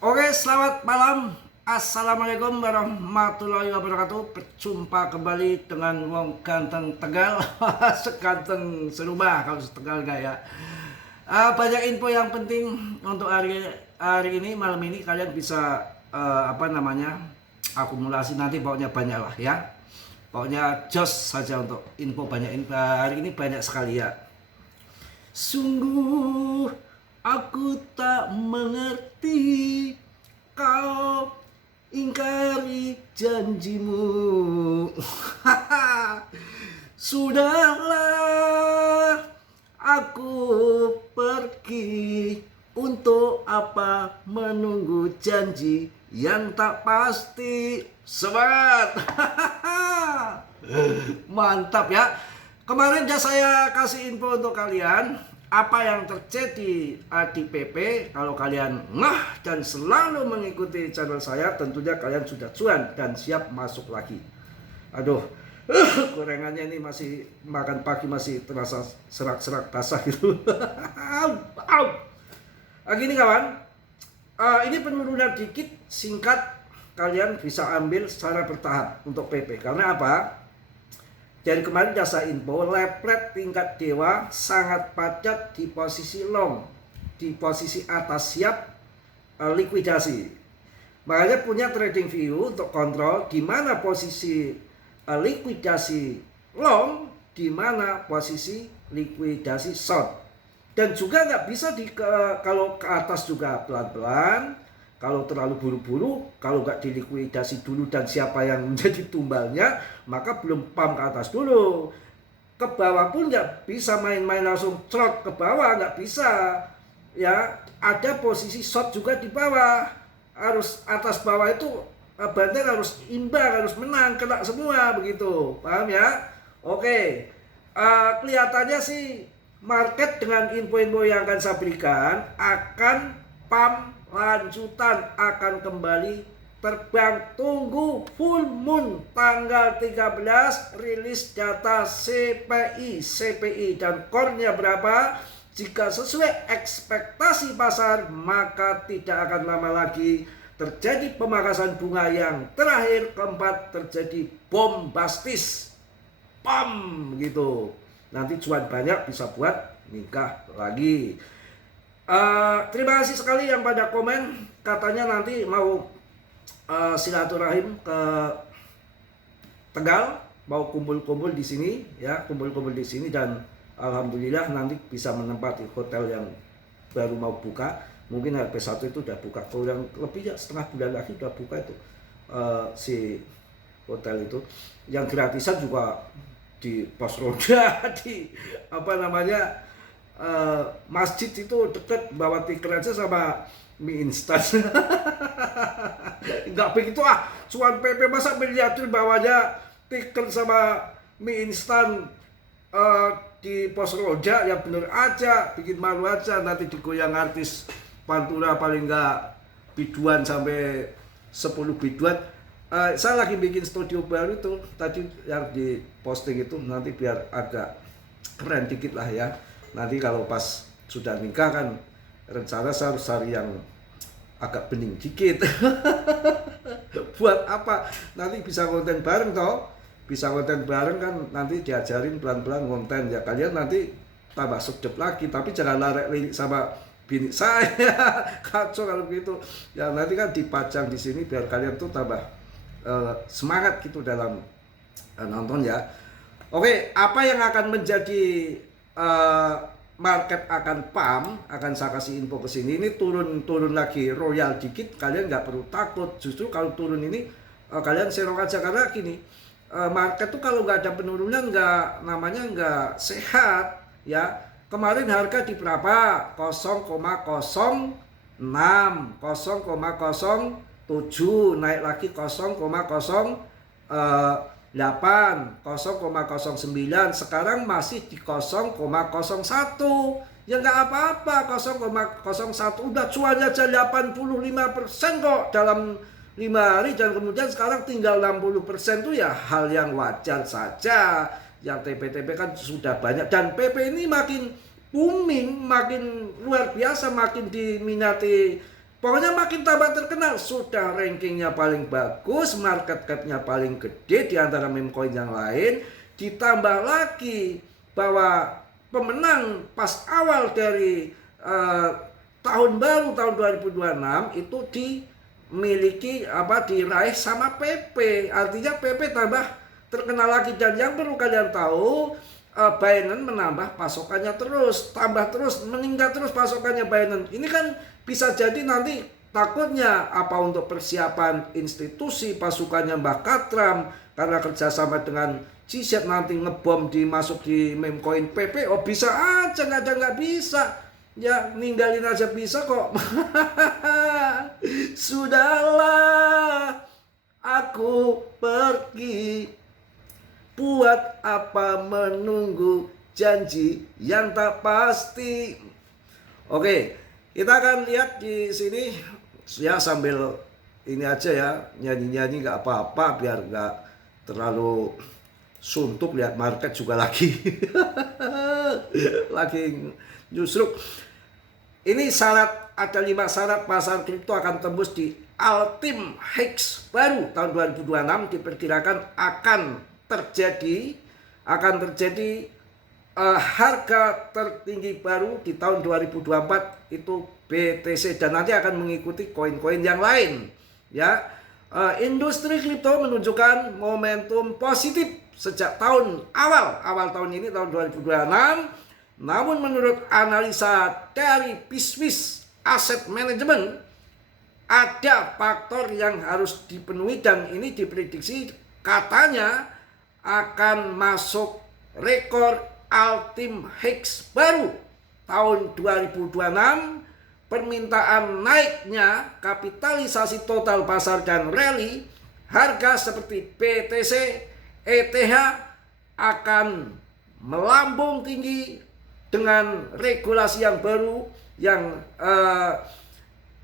Oke, selamat malam. Assalamualaikum warahmatullahi wabarakatuh. Berjumpa kembali dengan wong ganteng Tegal. Seganteng serumah kalau Tegal gak ya. Banyak info yang penting untuk hari ini, malam ini kalian bisa akumulasi nanti, pokoknya banyak lah ya. Pokoknya jos saja untuk info, hari ini banyak sekali ya. Sungguh aku tak mengerti kau ingkari janjimu. Sudahlah aku pergi, untuk apa menunggu janji yang tak pasti. Semangat. Mantap ya. Kemarin sudah saya kasih info untuk kalian apa yang terjadi di PP. Kalau kalian ngeh dan selalu mengikuti channel saya, tentunya kalian sudah cuan dan siap masuk lagi. Aduh, gorengannya ini masih makan pagi, masih terasa serak-serak basah gitu. Gini kawan, ini penurunan dikit singkat, kalian bisa ambil secara bertahap untuk PP. Karena apa? Jadi kemarin jasa info, lepret tingkat dewa sangat padat di posisi long, di posisi atas siap likuidasi. Makanya punya trading view untuk kontrol di mana posisi likuidasi long, di mana posisi likuidasi short. Dan juga nggak bisa kalau ke atas juga pelan-pelan. Kalau terlalu buru-buru, kalau nggak dilikuidasi dulu dan siapa yang menjadi tumbalnya, maka belum pump ke atas dulu. Ke bawah pun nggak bisa main-main langsung trot ke bawah, nggak bisa. Ya, ada posisi short juga di bawah. Harus atas bawah itu bandar harus imbang, harus menang, kena semua begitu. Paham ya? Oke. Kelihatannya sih market dengan info-info yang akan saya berikan akan pump lanjutan, akan kembali terbang. Tunggu full moon tanggal 13 rilis data CPI dan core-nya berapa. Jika sesuai ekspektasi pasar, maka tidak akan lama lagi terjadi pemangkasan bunga yang terakhir. Keempat, terjadi bombastis pam gitu. Nanti cuan banyak, bisa buat nikah lagi. Terima kasih sekali yang pada komen, katanya nanti mau silaturahim ke Tegal, mau kumpul-kumpul di sini ya, kumpul-kumpul di sini, dan alhamdulillah nanti bisa menempati hotel yang baru mau buka. Mungkin HP1 itu udah buka, kurang lebih ya setengah bulan lagi udah buka itu si hotel itu. Yang gratisan juga di pos roda, di masjid itu deket, bawa tiket aja sama mie instan. Nggak begitu cuan PP, masa miliatur bawanya tiket sama mie instan di pos roda. Yang bener aja, bikin malu aja, nanti digoyang artis Pantura paling nggak biduan sampai 10 biduan. Saya lagi bikin studio baru tuh, tadi yang di posting itu, nanti biar agak keren dikit lah ya. Nanti kalau pas sudah nikah kan rencana saya harus cari yang agak bening dikit. Buat apa? Nanti bisa konten bareng toh. Bisa konten bareng kan, nanti diajarin pelan-pelan konten ya. Kalian nanti tambah sedep lagi, tapi jangan larek sama bini saya. Kacau kalau begitu. Ya nanti kan dipajang di sini biar kalian tuh tambah semangat gitu dalam nonton ya. Oke, apa yang akan menjadi market akan pump, akan saya kasih info ke sini. Ini turun lagi royal dikit, kalian nggak perlu takut. Justru kalau turun ini kalian serong aja, karena gini, market tuh kalau nggak ada penurunan nggak sehat ya. Kemarin harga di berapa? 0,06, 0,07, naik lagi 0,08, 0,09, sekarang masih di 0,01. Ya nggak apa-apa, 0,01 udah cuannya aja 85% kok dalam 5 hari, dan kemudian sekarang tinggal 60% tuh ya hal yang wajar saja. Yang TP-TP kan sudah banyak, dan PP ini makin booming, makin luar biasa, makin diminati Pokoknya makin tambah terkenal, sudah rankingnya paling bagus, market capnya paling gede di antara meme coin yang lain. Ditambah lagi bahwa pemenang pas awal dari tahun baru tahun 2026 itu dimiliki diraih sama PP. Artinya PP tambah terkenal lagi. Dan yang perlu kalian tahu, Binance menambah pasokannya terus, tambah terus, meningkat terus pasokannya Binance. Ini kan bisa jadi nanti takutnya untuk persiapan institusi pasukannya Mbak Katram karena kerjasama dengan GZ nanti ngebom masuk di meme coin PP. Oh bisa aja, nggak bisa. Ya ninggalin aja bisa kok. Sudahlah, aku pergi. Buat apa menunggu janji yang tak pasti. Oke, kita akan lihat di sini ya, sambil ini aja ya, nyanyi-nyanyi nggak apa-apa biar nggak terlalu suntuk. Lihat market juga lagi justru ini syarat, ada 5 syarat pasar kripto akan tembus di all-time highs baru tahun 2026. Diperkirakan akan terjadi harga tertinggi baru di tahun 2024 itu BTC, dan nanti akan mengikuti koin-koin yang lain ya. Industri kripto menunjukkan momentum positif sejak awal tahun ini, tahun 2026. Namun menurut analisa dari Biswis Asset Management, ada faktor yang harus dipenuhi, dan ini diprediksi katanya akan masuk rekor all-time highs baru tahun 2026. Permintaan naiknya kapitalisasi total pasar dan rally harga seperti BTC, ETH akan melambung tinggi dengan regulasi yang baru yang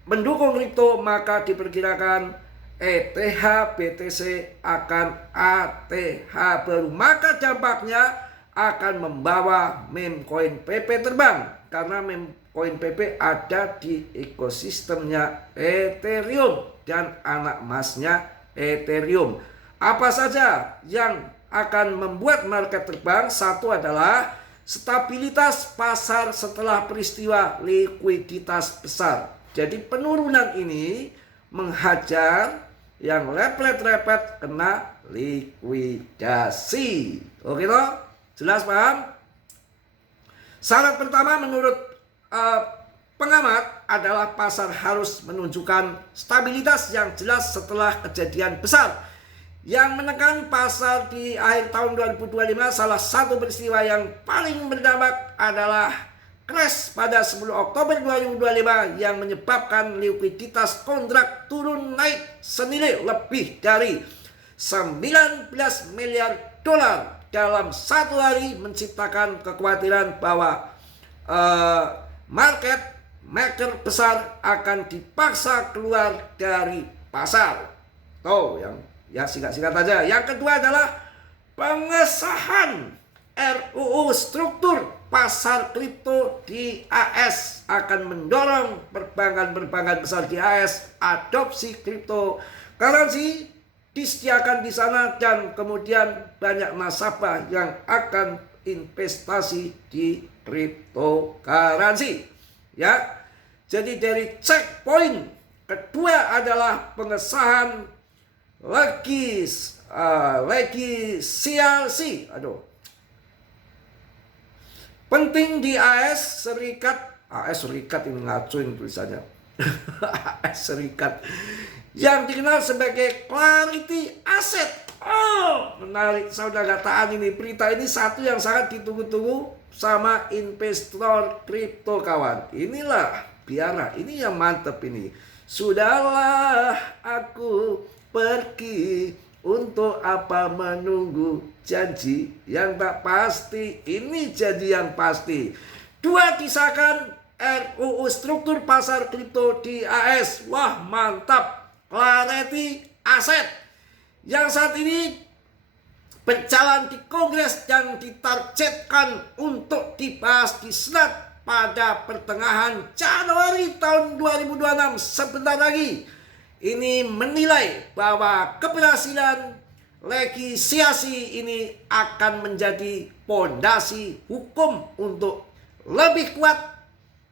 mendukung kripto. Maka diperkirakan ETH BTC akan ATH baru. Maka dampaknya akan membawa meme coin PP terbang, karena meme coin PP ada di ekosistemnya Ethereum dan anak emasnya Ethereum. Apa saja yang akan membuat market terbang? Satu adalah stabilitas pasar setelah peristiwa likuiditas besar. Jadi penurunan ini menghajar yang lepet-lepet kena likuidasi. Oke toh? Jelas paham? Syarat pertama menurut pengamat adalah pasar harus menunjukkan stabilitas yang jelas setelah kejadian besar. Yang menekan pasar di akhir tahun 2025, salah satu peristiwa yang paling berdampak adalah crash pada 10 Oktober 2025 yang menyebabkan likuiditas kontrak turun naik senilai lebih dari 19 miliar dolar dalam satu hari, menciptakan kekhawatiran bahwa market maker besar akan dipaksa keluar dari pasar. Tuh yang ya singkat-singkat aja. Yang kedua adalah pengesahan RUU struktur pasar kripto di AS akan mendorong perbankan-perbankan besar di AS adopsi cryptocurrency disediakan di sana, dan kemudian banyak nasabah yang akan investasi di cryptocurrency ya. Jadi dari checkpoint kedua adalah pengesahan legislasi. Penting di AS Serikat ini ngacuin tulisannya. AS Serikat yang dikenal sebagai Clarity Asset. Oh, menarik saudara-saudara, ini berita ini satu yang sangat ditunggu-tunggu sama investor kripto kawan. Inilah biara, ini yang mantep ini. Sudahlah, aku pergi. Untuk apa menunggu janji yang tak pasti? Ini janji yang pasti. 2, disahkan RUU struktur pasar kripto di AS. Wah mantap, Clarity Asset yang saat ini berjalan di Kongres dan ditargetkan untuk dibahas di Senat pada pertengahan Januari tahun 2026 sebentar lagi ini menilai bahwa keberhasilan legislasi ini akan menjadi pondasi hukum untuk lebih kuat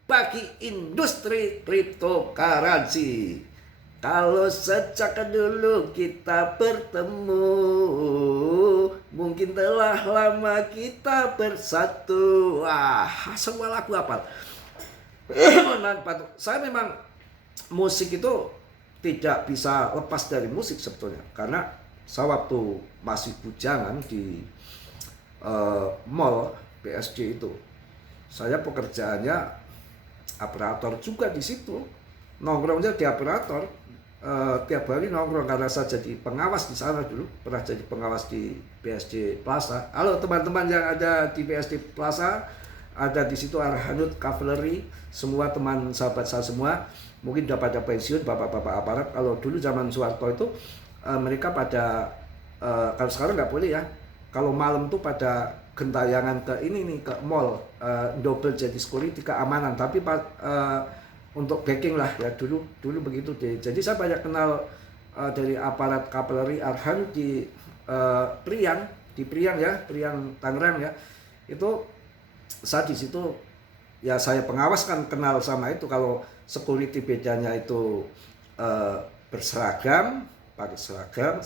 bagi industri cryptocurrency. Kalau sejak dulu kita bertemu, mungkin telah lama kita bersatu. Wah, semua lagu hafal. Saya memang musik itu tidak bisa lepas dari musik sebetulnya. Karena saya waktu masih bujangan di mall BSD itu, saya pekerjaannya operator juga di situ. Nongkrongnya di operator. Tiap hari nongkrong karena saya jadi pengawas di sana dulu, pernah jadi pengawas di BSD Plaza. Halo teman-teman yang ada di BSD Plaza, ada di situ Arhanud Cavalry, semua teman sahabat saya semua, mungkin udah pada pensiun, bapak-bapak aparat. Kalau dulu zaman Soeharto itu mereka pada kalau sekarang nggak boleh ya, kalau malam tuh pada gentayangan ke ini nih, ke mall, double jadi security, keamanan, tapi untuk backing lah ya, dulu begitu deh. Jadi saya banyak kenal dari aparat Cavalry Arhan di Priang ya, Priang Tangerang ya. Itu saya di situ ya, saya pengawas kan kenal sama itu. Kalau security bedanya itu berseragam, pakai seragam,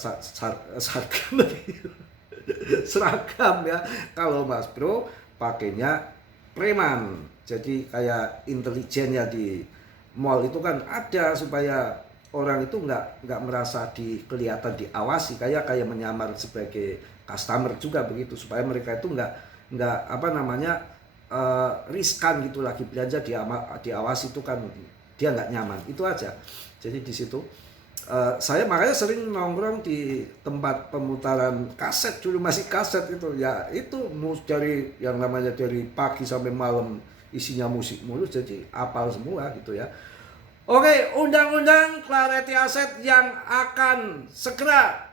seragam ya. Kalau Mas Bro pakainya preman. Jadi kayak intelijen ya, di mall itu kan ada supaya orang itu nggak merasa kelihatan diawasi, kayak menyamar sebagai customer juga begitu, supaya mereka itu nggak riskan gitu, lagi belanja diawasi itu kan dia nggak nyaman, itu aja. Jadi di situ saya makanya sering nongkrong di tempat pemutaran kaset, dulu masih kaset itu ya, itu dari yang namanya dari pagi sampai malam isinya musik mulu, jadi apal semua gitu ya. Oke, undang-undang Clarity Aset yang akan segera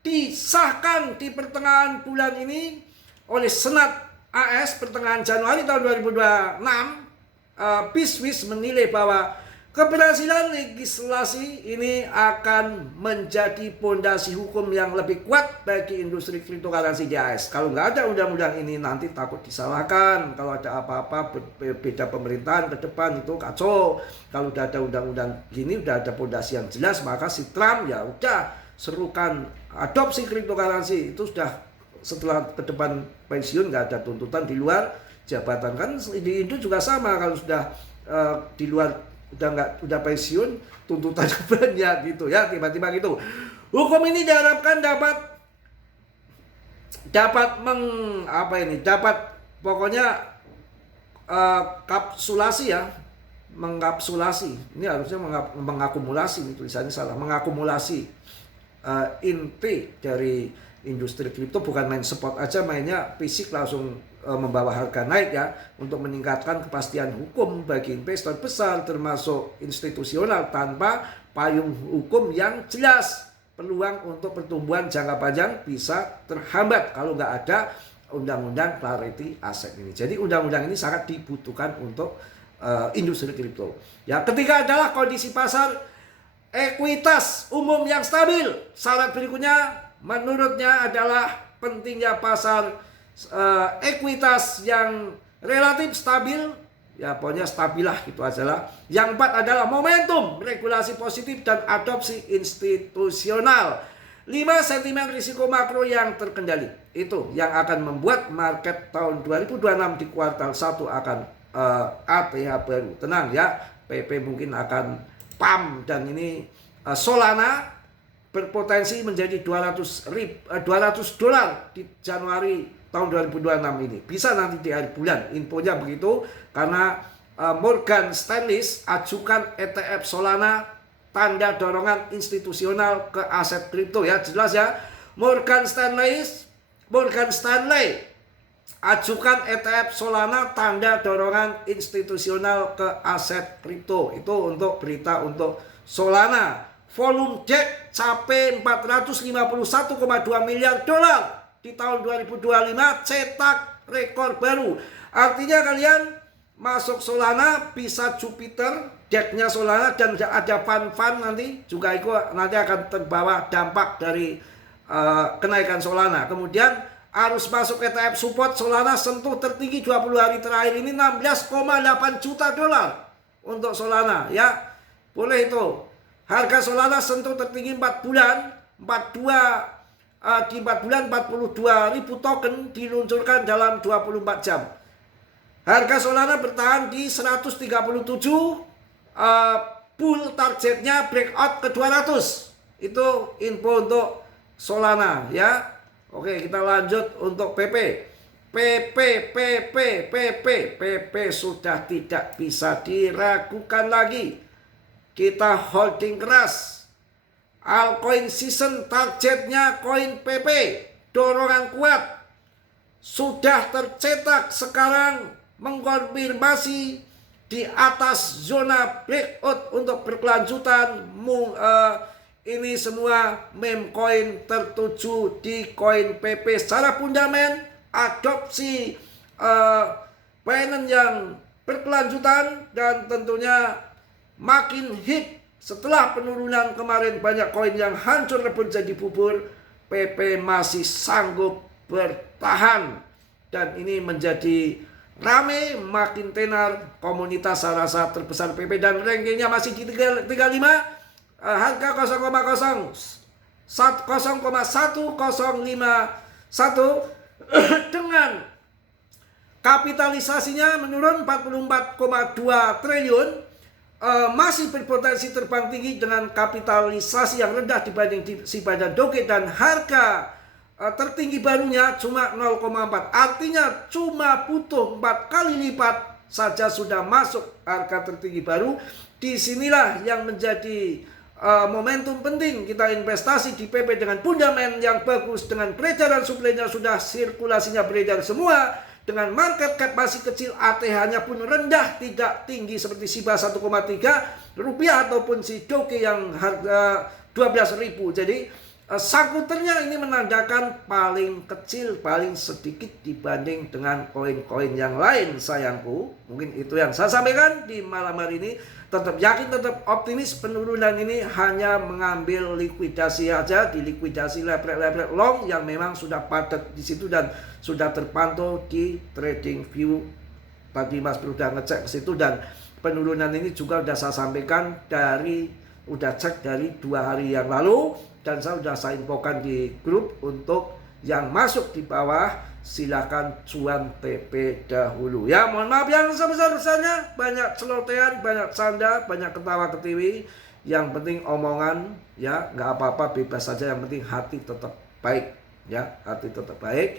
disahkan di pertengahan bulan ini oleh Senat AS pertengahan Januari tahun 2026, BISWIS menilai bahwa keberhasilan legislasi ini akan menjadi pondasi hukum yang lebih kuat bagi industri cryptocurrency di AS. Kalau nggak ada undang-undang ini nanti takut disalahkan. Kalau ada apa-apa beda pemerintahan ke depan itu kacau. Kalau udah ada undang-undang gini, udah ada pondasi yang jelas, maka si Trump ya udah serukan adopsi cryptocurrency. Itu sudah setelah ke depan pensiun nggak ada tuntutan di luar jabatan. Kan di Indo juga sama, kalau sudah di luar udah pensiun tuntutannya banyak gitu ya, tiba-tiba gitu. Hukum ini diharapkan dapat pokoknya kapsulasi ya, mengkapsulasi. Ini harusnya mengakumulasi, ini tulisannya salah, mengakumulasi inti dari industri kripto, bukan main spot aja, mainnya fisik langsung membawa harga naik ya, untuk meningkatkan kepastian hukum bagi investor besar termasuk institusional. Tanpa payung hukum yang jelas, peluang untuk pertumbuhan jangka panjang bisa terhambat kalau nggak ada undang-undang Clarity Aset ini. Jadi undang-undang ini sangat dibutuhkan untuk industri kripto. Ya, ketiga adalah kondisi pasar ekuitas umum yang stabil. Syarat berikutnya menurutnya adalah pentingnya pasar ekuitas yang relatif stabil, ya pokoknya stabil lah gitu aja lah. Yang keempat adalah momentum regulasi positif dan adopsi institusional. 5, sentimen risiko makro yang terkendali. Itu yang akan membuat market tahun 2026 di kuartal 1 akan ATH baru. Tenang ya, PP mungkin akan PAM, dan ini Solana berpotensi menjadi $200 di Januari tahun 2026 ini. Bisa nanti di akhir bulan, infonya begitu. Karena Morgan Stanley ajukan ETF Solana, tanda dorongan institusional ke aset kripto ya, jelas ya. Morgan Stanley ajukan ETF Solana, tanda dorongan institusional ke aset kripto. Itu untuk berita untuk Solana. Volume DEX capai $451,2 miliar di tahun 2025, cetak rekor baru. Artinya kalian masuk Solana bisa Jupiter, decknya Solana, dan ada fund nanti juga itu nanti akan terbawa dampak dari kenaikan Solana. Kemudian arus masuk ETF support Solana sentuh tertinggi 20 hari terakhir ini 16,8 juta dolar untuk Solana ya. Boleh itu. Harga Solana sentuh tertinggi 4 bulan, 42.000 token diluncurkan dalam 24 jam. Harga Solana bertahan di 137, bull targetnya breakout ke 200. Itu info untuk Solana ya. Oke, kita lanjut untuk PP. PP sudah tidak bisa diragukan lagi. Kita holding keras. Altcoin season targetnya koin PP, dorongan kuat sudah tercetak sekarang, mengkonfirmasi di atas zona breakout untuk berkelanjutan. Ini semua meme coin tertuju di koin PP. Secara fundamental, adopsi finance yang berkelanjutan dan tentunya makin hit. Setelah penurunan kemarin banyak koin yang hancur lebur jadi bubur, PP masih sanggup bertahan. Dan ini menjadi rame, makin tenar. Komunitas saya rasa terbesar PP dan rankingnya masih di 35. Harga 0,1051 dengan kapitalisasinya menurun 44,2 triliun. Masih berpotensi terbang tinggi dengan kapitalisasi yang rendah dibanding Shiba dan Doge, dan harga tertinggi barunya cuma 0,4. Artinya cuma butuh 4 kali lipat saja sudah masuk harga tertinggi baru. Disinilah yang menjadi momentum penting kita investasi di PP dengan fundament yang bagus, dengan peredaran suplainya sudah sirkulasinya beredar semua. Dengan market cap masih kecil, ATH-nya pun rendah, tidak tinggi seperti Shiba 1,3 rupiah ataupun si Doge yang harga 12.000. Jadi sakuternya ini menandakan paling kecil, paling sedikit dibanding dengan koin-koin yang lain sayangku. Mungkin itu yang saya sampaikan di malam hari ini. Tetap yakin, tetap optimis, penurunan ini hanya mengambil likuidasi aja, dilikuidasi leverage long yang memang sudah padat di situ dan sudah terpantau di trading view. Tadi Mas Bro udah ngecek ke situ, dan penurunan ini juga sudah saya sampaikan udah cek dari 2 hari yang lalu, dan saya infokan di grup untuk yang masuk di bawah. Silakan cuan PP dahulu ya. Mohon maaf yang sebesar-besarnya, banyak celotehan, banyak canda, banyak ketawa ketiwi. Yang penting omongan ya, nggak apa-apa, bebas saja, yang penting hati tetap baik ya, hati tetap baik.